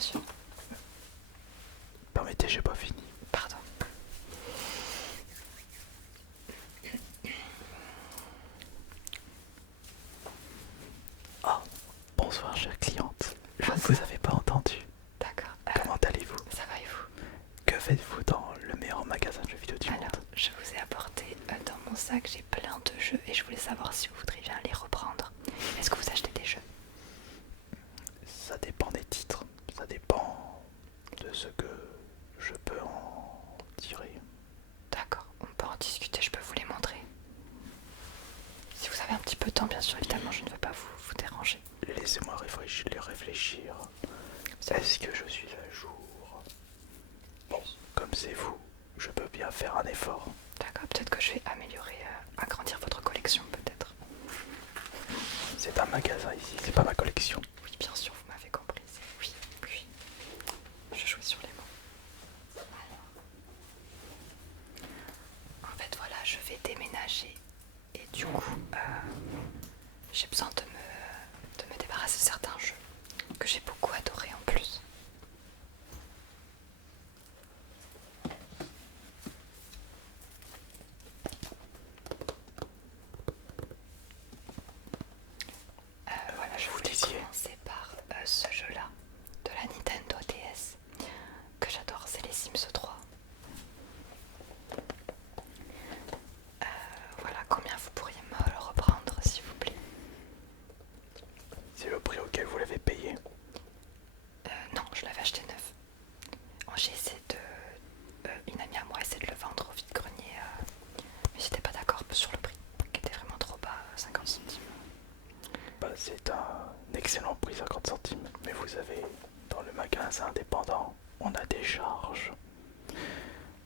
monsieur. Permettez, j'ai pas fini. Pardon. Ah, bonsoir chère cliente. Je Ah, ne vous avais pas entendu. D'accord. Comment allez-vous? Ça va et vous? Que faites-vous dans le meilleur magasin de jeux vidéo du Alors, monde? je vous ai apporté dans mon sac, j'ai plein de jeux et je voulais savoir si vous voudriez bien les reprendre. Est-ce que vous achetez des jeux? Ça dépend des titres. Ça dépend de ce que je peux en tirer. D'accord, on peut en discuter, je peux vous les montrer. Si vous avez un petit peu de temps, bien sûr, évidemment, je ne veux pas vous déranger. Laissez-moi réfléchir. Est-ce que je suis à jour? Bon, comme c'est vous, je peux bien faire un effort. D'accord, peut-être que je vais améliorer, agrandir votre collection, peut-être. C'est un magasin ici, c'est pas ma collection. Oui, bien sûr, vous m'avez compris. Oui, oui. Je jouais sur les mots. En fait, voilà, je vais déménager. Et du coup, j'ai besoin de me débarrasser de certains jeux que j'ai beaucoup adorés en plus. Voilà, je voulais commencer par ce jeu-là de la Nintendo DS que j'adore, c'est les Sims 3. Voilà, combien vous pourriez me le reprendre s'il vous plaît? C'est le prix auquel vous l'avez payé. Non, je l'avais acheté neuf. J'ai essayé une amie à moi essaie de le vendre au vide-grenier, mais j'étais pas d'accord sur le prix, qui était vraiment trop bas, 50 centimes. Bah, c'est un excellent prix, 50 centimes. Mais vous savez, dans le magasin indépendant, on a des charges.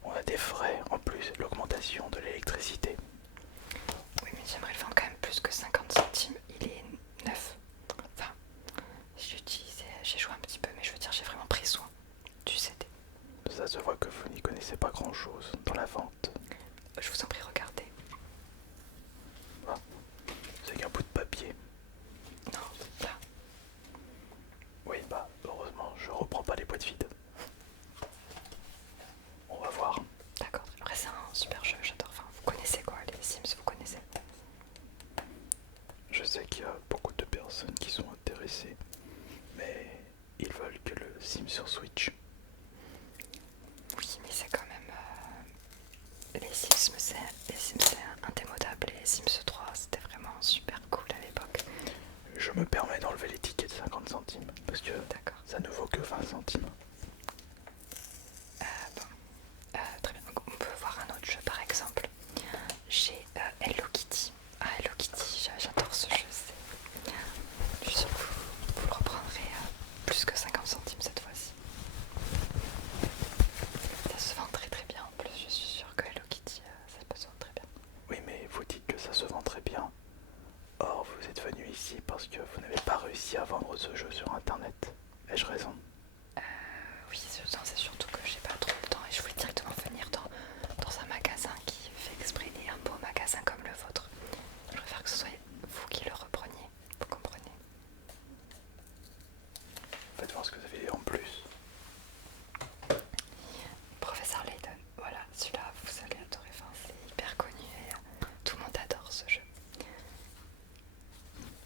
On a des frais, en plus l'augmentation de l'électricité. Oui, mais j'aimerais le vendre quand même plus que 50 centimes. Il est neuf. Enfin, j'ai joué un petit peu, mais je veux dire, j'ai vraiment pris soin du CD. Ça se voit que vous n'y connaissez pas grand chose dans la vente. Je vous en prie, regardez. Ah, c'est qu'un bout de papier. Non, là. Oui, bah heureusement, je reprends pas les boîtes vides. On va voir. D'accord. Après, c'est un super jeu, j'adore. Enfin, vous connaissez quoi, les Sims, vous connaissez? Je sais qu'il y a beaucoup de personnes qui sont intéressées, mais ils veulent que le Sim sur Switch. Oui, mais c'est quand même. Les Sims, c'est indémodable. Et les Sims 3, c'était vraiment super cool à l'époque. Je me permets d'enlever les tickets de 50 centimes, parce que D'accord. ça ne vaut que 20 centimes. Très bien. Donc, on peut voir un autre jeu par exemple. J'ai Hello Kitty. Ah, Hello Kitty, j'adore ce jeu. Je suis sûre que vous le reprendrez plus que 50 centimes cette fois-ci. Ça se vend très très bien en plus. Je suis sûre que Hello Kitty, ça peut se vendre très bien. Oui, mais vous dites que ça se vend très bien. Or, vous êtes venu ici parce que vous n'avez pas réussi à vendre ce jeu sur internet. Ai-je raison? Oui, c'est surtout que j'ai pas trop le temps et je voulais directement venir dans un magasin qui fait exprès et un beau magasin comme le vôtre. Je préfère que ce soit vous qui le repreniez, vous comprenez? Faites voir ce que vous avez en plus. Professeur Layton, voilà, celui-là vous allez adorer, enfin, c'est hyper connu et tout le monde adore ce jeu.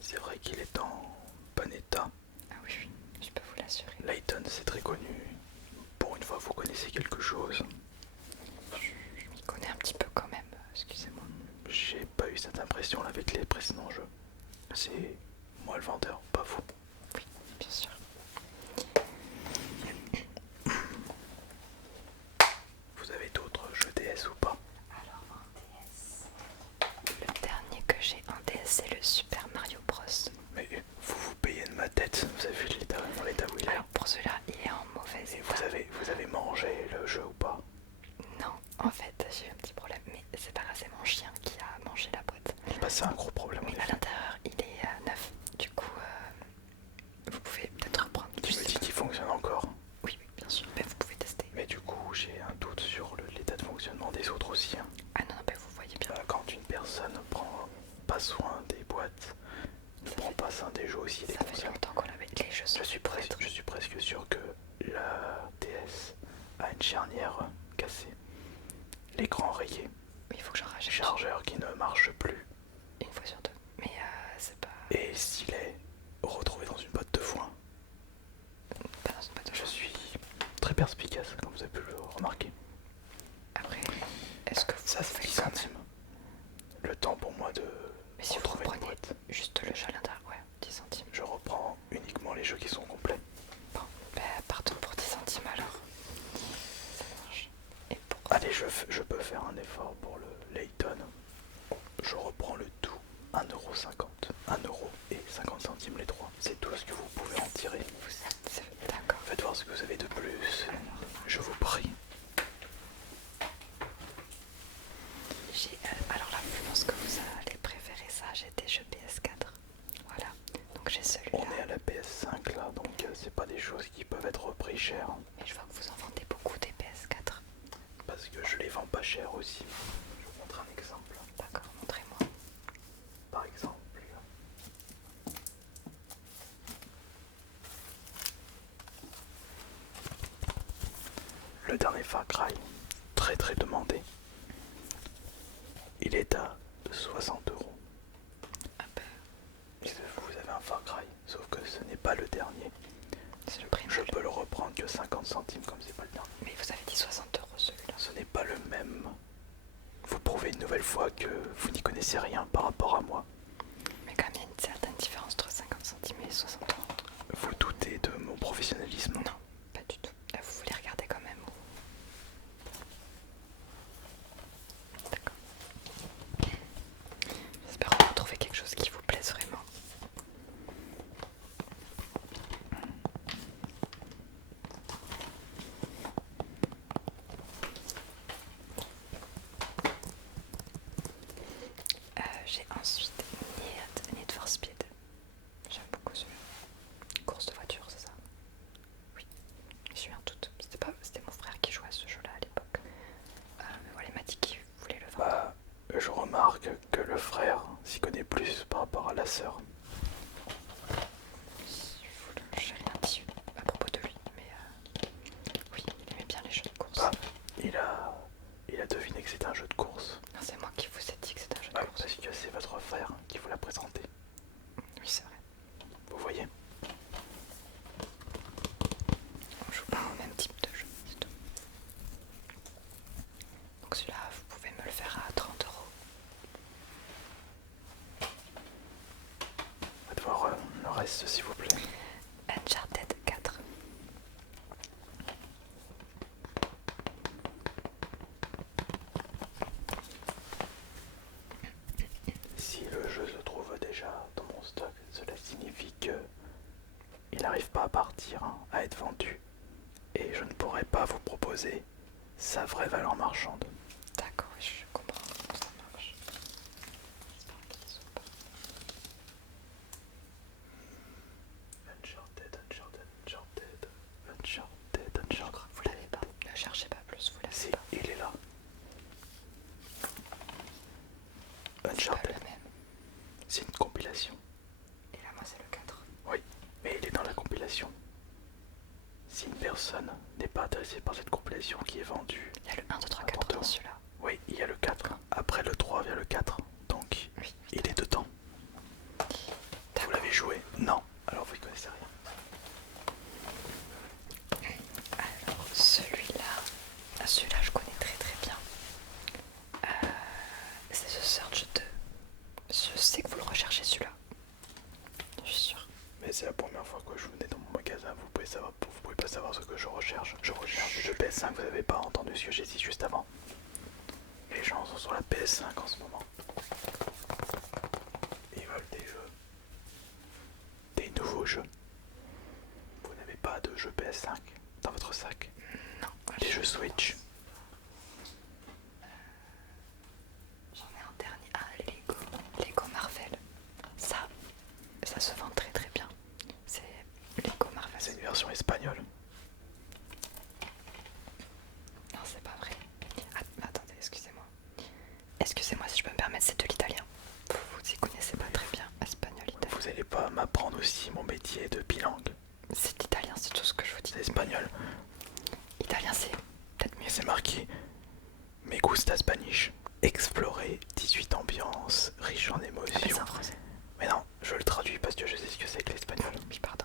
C'est vrai qu'il est en bon état. Ah oui, oui, je peux vous l'assurer. Layton, c'est très connu. Pour une fois, vous connaissez quelque chose. Je m'y connais un petit peu quand même, excusez-moi. J'ai pas eu cette impression là avec les précédents jeux. C'est moi le vendeur, pas vous. Oui, bien sûr. Vous avez d'autres jeux DS ou pas? Alors en DS, le dernier que j'ai en DS c'est le Super Mario Bros. Mais vous vous payez de ma tête, vous avez vu l'état où il est. Alors pour celui-là, il est en mauvais Et état. vous avez mangé le jeu ou pas? Non, en fait, j'ai eu un petit problème, mais c'est pas grave, c'est mon chien qui a mangé la boîte. Bah, c'est un gros problème. Mais à l'intérieur, il est neuf. Du coup, vous pouvez peut-être reprendre. Tu me dis qu'il fonctionne encore? Oui, oui, bien sûr. Mais vous pouvez tester. Mais du coup, j'ai un doute sur l'état de fonctionnement des autres aussi. Hein. Ah non, non, mais vous voyez bien. Quand une personne ne prend pas soin des boîtes, ne prend pas soin des jeux aussi, des Ça fait consoles. longtemps qu'on l'avait. Les jeux sont Je suis, pour être... je suis presque sûr que la DS a une charnière cassée. L'écran rayé. Mais il faut que j'en rachète Chargeur qui ne marche plus. une fois sur deux. Mais c'est pas... Et stylet retrouvé dans une botte de foin. pas dans une boîte de Je foin. suis très perspicace, comme vous avez pu le remarquer. Après, est-ce que vous Ça, c'est pouvez 10 quand même- centimes. Le temps pour moi de Mais si vous retrouver une reprenez boîte. juste le jeu à l'intérieur, ouais, 10 centimes. Je reprends uniquement les jeux qui sont complets. Bon, bah partons pour 10 centimes alors. Ça marche. Et pour... Allez, je peux faire un effort pour le Layton. Je reprends le tout 1,50€. 1€ et 50 centimes les trois. C'est tout ce que vous pouvez en tirer. Vous êtes... D'accord. Faites voir ce que vous avez de plus. Je vous prie. Alors là, je pense que vous allez préférer ça. J'ai des jeux PS4. Voilà. Donc j'ai celui-là. On est à la PS5 là, donc c'est pas des choses qui peuvent être repris cher. Mais je vois que vous en vendez beaucoup des PS4. Parce que je les vends pas cher aussi. Je vous montre un exemple. D'accord, montrez-moi. Par exemple, le dernier Far Cry, très très demandé. Il est à 60€. Ah bah, Vous avez un Far Cry, sauf que ce n'est pas le dernier. c'est le prix. Je peux le reprendre que 50 centimes comme c'est pas le dernier. Mais vous avez dit 60€ celui-là. Ce n'est pas le même. Vous prouvez une nouvelle fois que vous n'y connaissez rien par rapport à moi. Mais quand même, il y a une certaine différence entre 50 centimes et 60€. Vous doutez de mon professionnalisme? Non, pas du tout. Vous voulez regarder quand même ou... D'accord. J'espère qu'on va trouver quelque chose qui vous plaise vraiment. J'ai ensuite Need for Speed. J'aime beaucoup celui-là. Course de voiture, c'est ça? Oui, je suis un doute. C'était mon frère qui jouait à ce jeu-là à l'époque. Mais voilà, il m'a dit qu'il voulait le vendre. Bah, je remarque que le frère s'y connaît plus par rapport à la sœur. J'ai rien dit à propos de lui, mais oui, il aimait bien les jeux de course. Bah, il a deviné que c'était un jeu de course. Non, c'est moi qui vous ai dit que c'était un jeu de Ouais, course. parce que c'est votre frère qui vous l'a présenté. Oui, c'est vrai. Vous voyez? On joue pas au même type de jeu, c'est tout. Donc celui-là, vous pouvez me le faire à 30€. Faites voir le reste s'il vous plaît. Uncharted 4. Si le jeu se trouve déjà dans mon stock, cela signifie que il n'arrive pas à partir, hein, à être vendu. Et je ne pourrais pas vous proposer sa vraie valeur marchande. D'accord, oui, je comprends comment ça marche. J'espère qu'il soit pas. Uncharted, Uncharted, Uncharted, Uncharted. Vous l'avez pas. Ne cherchez pas plus, vous l'avez Si, pas. il est là. C'est pas Uncharted, le même. c'est une compilation. Et là, moi, c'est le 4. Oui, mais il est dans la compilation. Si une personne n'est pas intéressée par cette compilation qui est vendue, Il y a le 1, 2, 3, 4 dans celui-là. oui, il y a le 4. Après le 3 vient le 4. Donc, Oui. il est dedans. Vous D'accord. l'avez joué? Non. Alors vous ne connaissez rien. Alors, celui-là, je connais très très bien. C'est The Surge 2. Je sais que vous le recherchez celui-là. Je suis sûre. Mais c'est la première fois que je venais dans mon magasin. Vous pouvez pas savoir ce que je recherche. Je recherche le PS5. Vous n'avez pas entendu ce que j'ai dit juste avant. Les gens sont sur la PS5 en ce moment. Ils veulent des jeux. Des nouveaux jeux. Vous n'avez pas de jeux PS5 dans votre sac? Non, Des jeux Switch? j'en ai un dernier. Ah, Lego Marvel. Ça se vend très très bien. C'est Lego Marvel. C'est une version espagnole. Non, c'est pas vrai. Attendez, excusez-moi. Excusez-moi si je peux me permettre, c'est de l'italien. Vous y connaissez pas très bien espagnol, italien. Vous n'allez pas m'apprendre aussi mon métier de bilingue. Explorer 18 ambiances riches en Ah, mais c'est émotions. en français. Mais non, je le traduis parce que je sais ce que c'est que l'espagnol. Oui, pardon.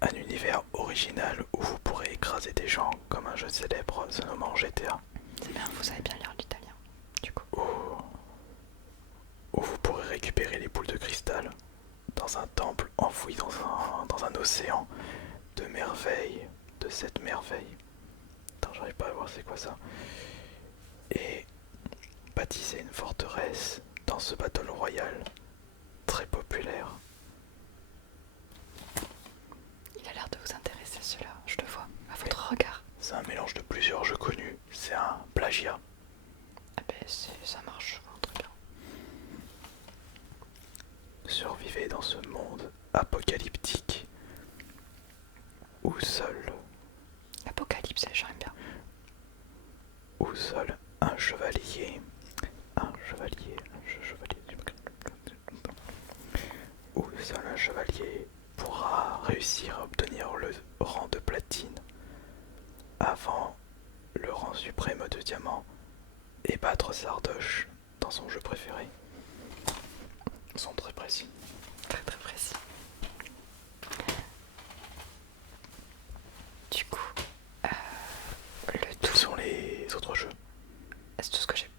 Un univers original où vous pourrez écraser des gens comme un jeu célèbre se nommant GTA. C'est bien, vous savez bien lire l'italien. Du coup. Où vous pourrez récupérer les boules de cristal dans un temple enfoui dans un océan de merveilles, de 7 merveilles. Attends, j'arrive pas à voir c'est quoi ça. Et bâtissez une forteresse dans ce battle royal très populaire. Il a l'air de vous intéresser celui-là, je le vois, à votre regard. C'est un mélange de plusieurs jeux connus, c'est un plagiat. Ah ben ça marche très bien. Survivez dans ce monde apocalyptique où seul Apocalypse, j'aime bien. où seul un chevalier, où seul un chevalier pourra réussir à obtenir le rang de platine avant le rang suprême de diamant et battre Zardoche dans son jeu préféré. Ils sont très précis. Très très précis. Du coup, le Quels tout. sont les autres jeux? Est-ce tout ce que j'ai.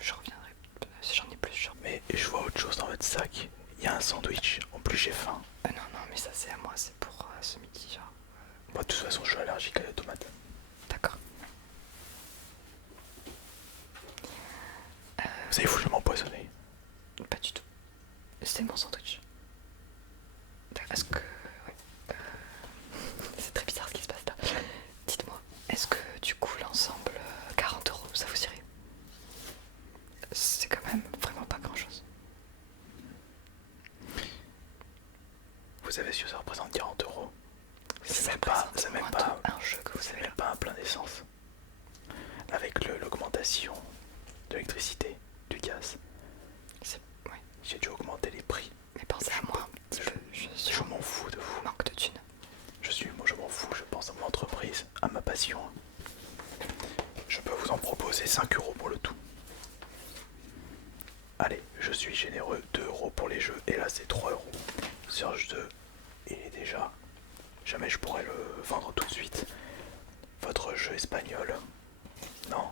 Je reviendrai si j'en ai plus. Mais je vois autre chose dans votre sac. Il y a un sandwich. En plus j'ai faim. Non, non, mais ça c'est à moi, c'est pour ce midi, genre. Moi de toute façon je suis allergique à la tomate. D'accord. Vous savez, faut que je vais m'empoisonner. Pas du tout. C'était mon sandwich. Est-ce que. Ouais. C'est très bizarre ce qui se passe là. Dites-moi, est-ce que du coup l'ensemble 40 euros, ça vous irait? C'est quand même vraiment pas grand chose. Vous savez ce que ça représente 40 euros? C'est même pas un jeu que vous C'est avez même là. pas un plein d'essence. Avec l'augmentation de l'électricité, du gaz, Ouais. j'ai dû augmenter les prix. Mais pensez à moi un petit peu. Je m'en fous de vous. Manque de thunes. Moi je m'en fous, je pense à mon entreprise, à ma passion. Je peux vous en proposer 5 euros pour le tout. Allez, je suis généreux, 2 euros pour les jeux, et là c'est 3 euros. Surge 2, il est déjà. Jamais je pourrais le vendre tout de suite. Votre jeu espagnol. Non.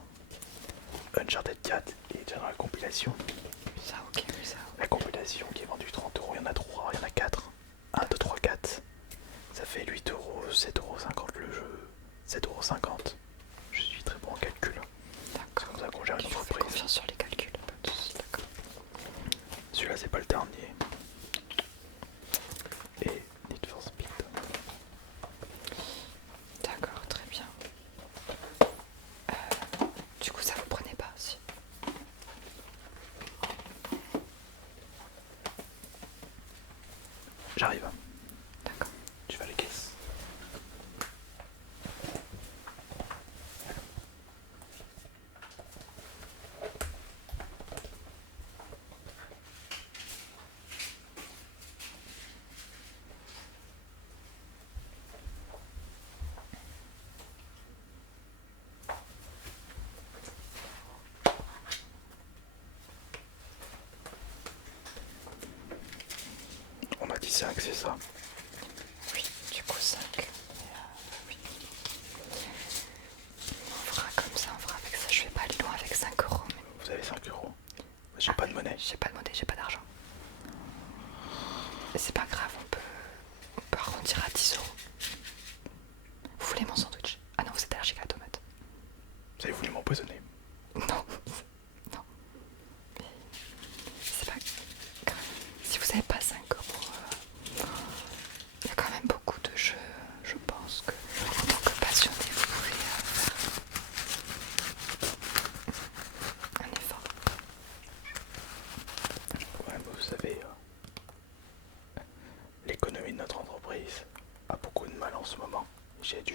Uncharted 4, il est déjà dans la compilation. Ça, ok, oui, ça. La compilation qui est vendue 30 euros, il y en a 3, il y en a 4. 1, 2, 3, 4. Ça fait 8 euros, 7,50 € le jeu. 7,50 €. Je suis très bon en calcul. D'accord. C'est comme ça qu'on gère une Je vous fais entreprise. confiance sur les calculs, pas de soucis, d'accord. Celui-là c'est pas le dernier. Et Need for Speed. D'accord, très bien. Du coup, ça vous prenait pas si. J'arrive. D'accord. Tu vas à la caisse. On m'a dit 5, c'est ça? Oui, du coup 5. Oui. On fera comme ça, on fera avec ça. Je vais pas aller loin avec 5 euros. Mais... Vous avez 5 euros. J'ai pas de monnaie. J'ai pas de monnaie, j'ai pas d'argent. Mais c'est pas grave, on peut arrondir à 10 euros. Vous voulez mon sandwich? Ah non, vous êtes allergique à la tomate. Vous avez voulu m'empoisonner. Non, non. Mais c'est pas grave. Si vous avez pas 5 euros, il y a quand même beaucoup de jeux. Je pense que en tant que passionné, vous pouvez faire un effort. Ouais, mais vous savez, l'économie de notre entreprise a beaucoup de mal en ce moment. J'ai du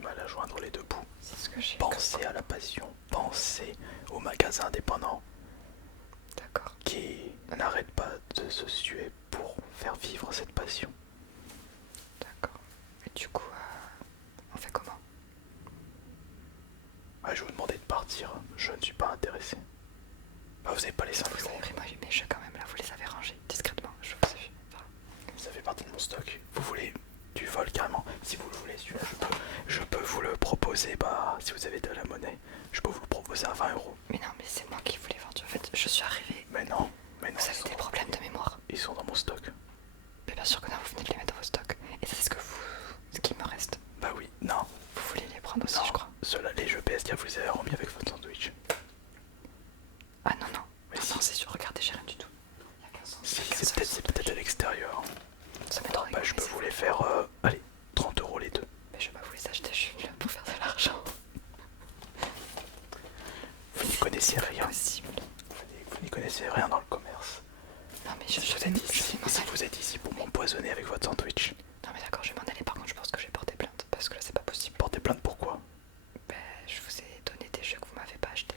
mal à joindre les deux bouts. C'est ce que j'ai. Pensez à la passion, pensez aux magasins indépendants D'accord. qui n'arrêtent pas de se suer pour faire vivre cette passion. D'accord. Et du coup, on fait comment? Ouais, je vous demandais de partir. partir, je ne suis pas intéressé. Bah, vous avez pas les 5 Vous euros. avez pris mes jeux quand même là, vous les avez rangés discrètement, je vous ai vu. Enfin, Ça fait partie de mon stock. Vous voulez du vol carrément? Si vous le voulez, celui-là, je peux vous le proposer. Bah, si vous avez de la monnaie, je peux vous le proposer à 20 euros. mais non, mais c'est moi qui vous l'ai vendu. En fait, je suis arrivée. Mais non, Vous avez des problèmes de mémoire. ils sont dans mon stock. Mais bien sûr que non, vous venez de les mettre dans vos stocks. Et ça, c'est ce qui me reste. Bah oui, non. Vous voulez les prendre aussi, Non, je crois. ceux-là, les jeux PS4, vous les avez remis avec votre sandwich. Ah non, non. Mais Non, si. non, c'est sûr, regardez, j'ai rien du tout. Il y a qu'un sens. Si, c'est peut-être à l'extérieur. Ça m'étonnerait. Bah, je peux vous les faire, allez, 30 euros les deux. Mais je vais pas vous les acheter, je suis là pour faire de l'argent. Vous n'y connaissez rien. Possible. Vous n'y connaissez rien dans le commerce. Non, mais je Vous vais êtes ici, m'en si aller. vous êtes ici pour m'empoisonner avec votre sandwich. Non, mais d'accord, je vais m'en aller. Par contre, je pense que je vais porter plainte. Parce que là, c'est pas possible. Portez plainte pourquoi? Ben, je vous ai donné des jeux que vous m'avez pas achetés.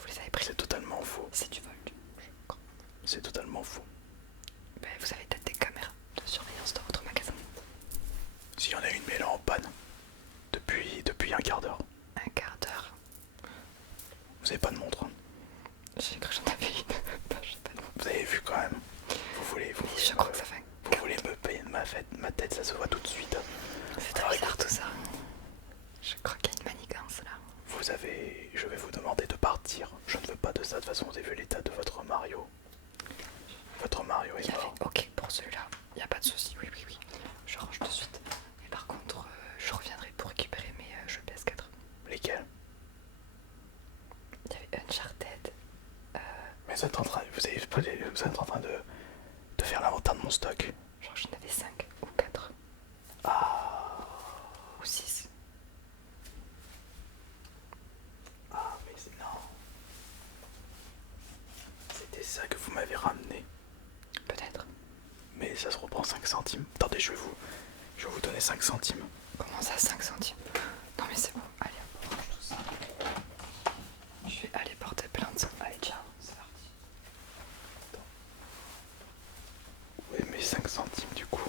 Vous les avez pris. C'est totalement faux. C'est du vol. C'est totalement faux. Ben, vous avez peut-être des caméras de surveillance dans votre magasin. S'il y en a une, mais elle est en panne. Depuis un quart d'heure. Un quart d'heure. Vous avez pas de montre, hein? J'ai cru que j'en avais une. Non, j'ai pas de montre. Vous avez vu quand même. Mais je crois que ça fait. Vous voulez me payer de ma tête, ça se voit tout de suite. C'est très bizarre tout ça. Je crois qu'il y a une manigance là. Je vais vous demander de partir. Je ne veux pas de ça. De toute façon, vous avez vu l'état de votre Mario. Votre Mario Il est y avait. mort. Ok, pour celui-là, il n'y a pas de souci. Oui, oui, oui. Je range de suite. Mais par contre, je reviendrai pour récupérer mes jeux PS4. Lesquels? Il y avait Uncharted. Mais vous êtes en train, vous êtes en train de faire l'inventaire de mon stock. Genre, j'en avais 5 ou 4 ou 6. Ah, mais non. C'était ça que vous m'avez ramené. Peut-être. Mais ça se reprend 5 centimes. Attendez, je vais vous donner 5 centimes. Comment ça, 5 centimes? Non, mais c'est bon. Allez, on range tout ça. Je vais aller porter plainte. Allez, ciao, c'est parti. Oui, mais 5 centimes du coup.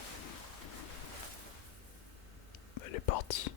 Elle est partie.